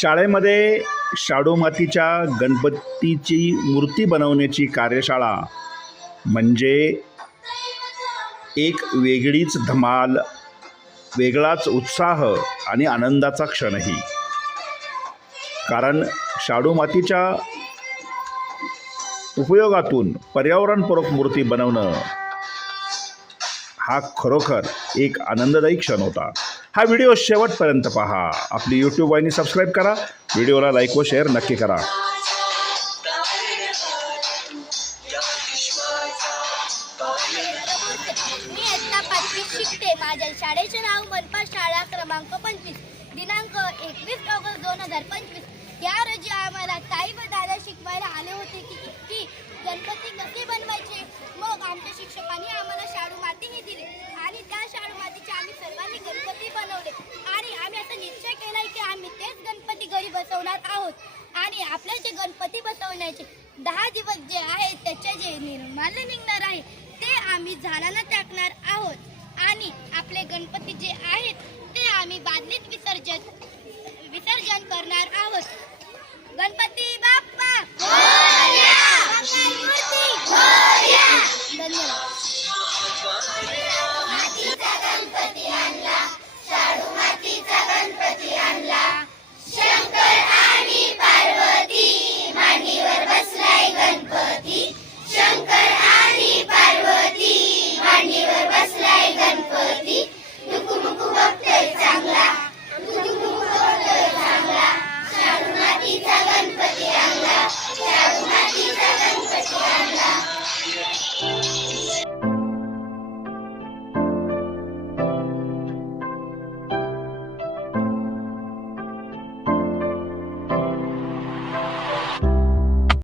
शाळेमध्ये शाडू मातीच्या गणपतीची मूर्ती बनवण्याची कार्यशाळा म्हणजे एक वेगळीच धमाल वेगळाच उत्साह आणि आनंदाचा क्षणही. कारण शाडू मातीच्या उपयोगातून पर्यावरणपूरक मूर्ती बनवणं हा खरोखर एक आनंददायी क्षण होता. हा व्हिडिओ शेवटपर्यंत पहा. आपली यूट्यूब वाहिनी सबस्क्राईब करा. व्हिडिओला लाईक व शेअर नक्की करा. मी इयत्ता पाचवीत शिकते. माझ्या शाळेचे नाव मनपा शाळा क्रमांक पंचवीस. दिनांक एकवीस ऑगस्ट दोन हजार पंचवीस. या रोजी आम्हाला ताई व दादा शिकवायला आले होते की की गणपती कसे बनवायचे? मग आमच्या शिक्षकांनी प्रकारचे गणपती बसवण्याचे दहा दिवस जे आहे त्याचे जे निर्माल्य निघणार आहे ते आम्ही झाडांना टाकणार आहोत. आणि आपले गणपती जे आहेत ते आम्ही बादलीत विसर्जन विसर्जन करणार आहोत. गणपती बाप्पा! धन्यवाद.